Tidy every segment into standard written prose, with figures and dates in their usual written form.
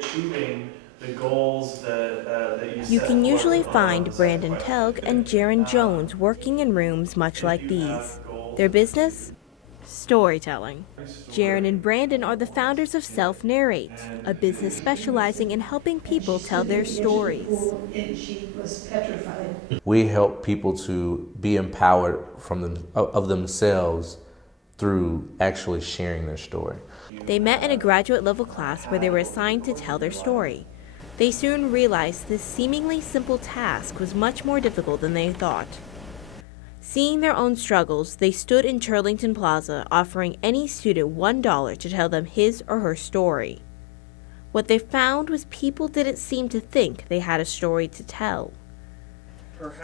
achieving the goals that you set You can forth usually on find the second Brandon question. Telg and Jaron Jones working in rooms much like these. Their business? Storytelling. Jaron and Brandon are the founders of Self Narrate, a business specializing in helping people tell their stories. And she was petrified. We help people to be empowered of themselves through actually sharing their story. They met in a graduate level class where they were assigned to tell their story. They soon realized this seemingly simple task was much more difficult than they thought. Seeing their own struggles, they stood in Turlington Plaza offering any student $1 to tell them his or her story. What they found was people didn't seem to think they had a story to tell.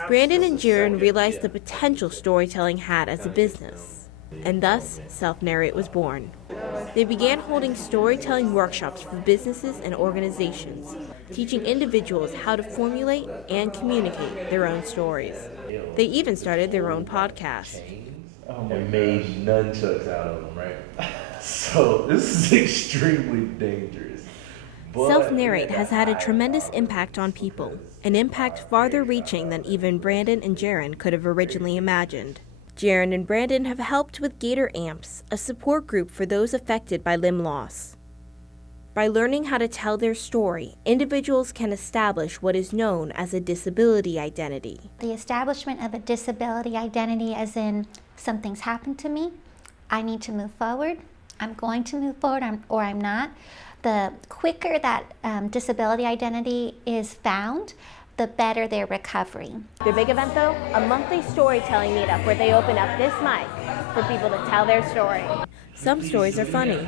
Brandon and Jaron realized the potential storytelling had as a business, and thus Self Narrate was born. They began holding storytelling workshops for businesses and organizations, teaching individuals how to formulate and communicate their own stories. They even started their own podcast. And made nunchucks out of them, right? So this is extremely dangerous. Self Narrate has had a tremendous impact on people, an impact farther reaching than even Brandon and Jaron could have originally imagined. Jaron and Brandon have helped with Gator Amps, a support group for those affected by limb loss. By learning how to tell their story, individuals can establish what is known as a disability identity. The establishment of a disability identity, as in something's happened to me, I need to move forward, I'm going to move forward, or I'm not. The quicker that disability identity is found, the better their recovery. Their big event though, a monthly storytelling meetup where they open up this mic for people to tell their story. Some stories are funny.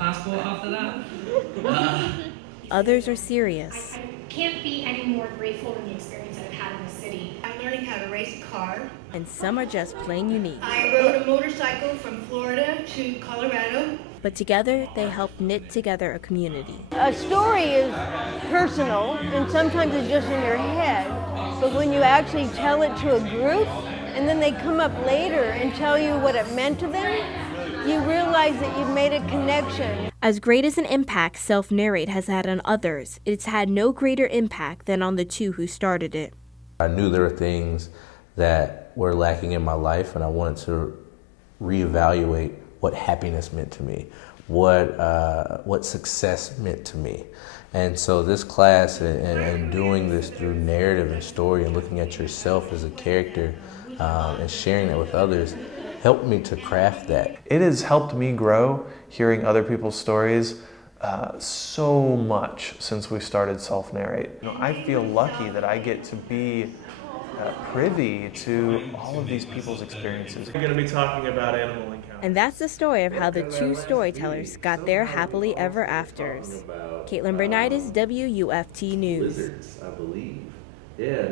Others are serious. I can't be any more grateful than the experience I've had in the city. I'm learning how to race a car. And some are just plain unique. I rode a motorcycle from Florida to Colorado. But together, they help knit together a community. A story is personal and sometimes it's just in your head, but when you actually tell it to a group and then they come up later and tell you what it meant to them, you realize that you've made a connection. As great as an impact Self Narrate has had on others, it's had no greater impact than on the two who started it. I knew there were things that were lacking in my life, and I wanted to reevaluate what happiness meant to me, what success meant to me. And so this class and doing this through narrative and story and looking at yourself as a character and sharing that with others helped me to craft that. It has helped me grow, hearing other people's stories, so much since we started Self Narrate. I feel lucky that I get to be privy to all of these people's experiences. We're going to be talking about animal encounters. And that's the story of how the two storytellers got their happily ever afters. Caitlyn, Burnitis, WUFT News. I believe. Yeah.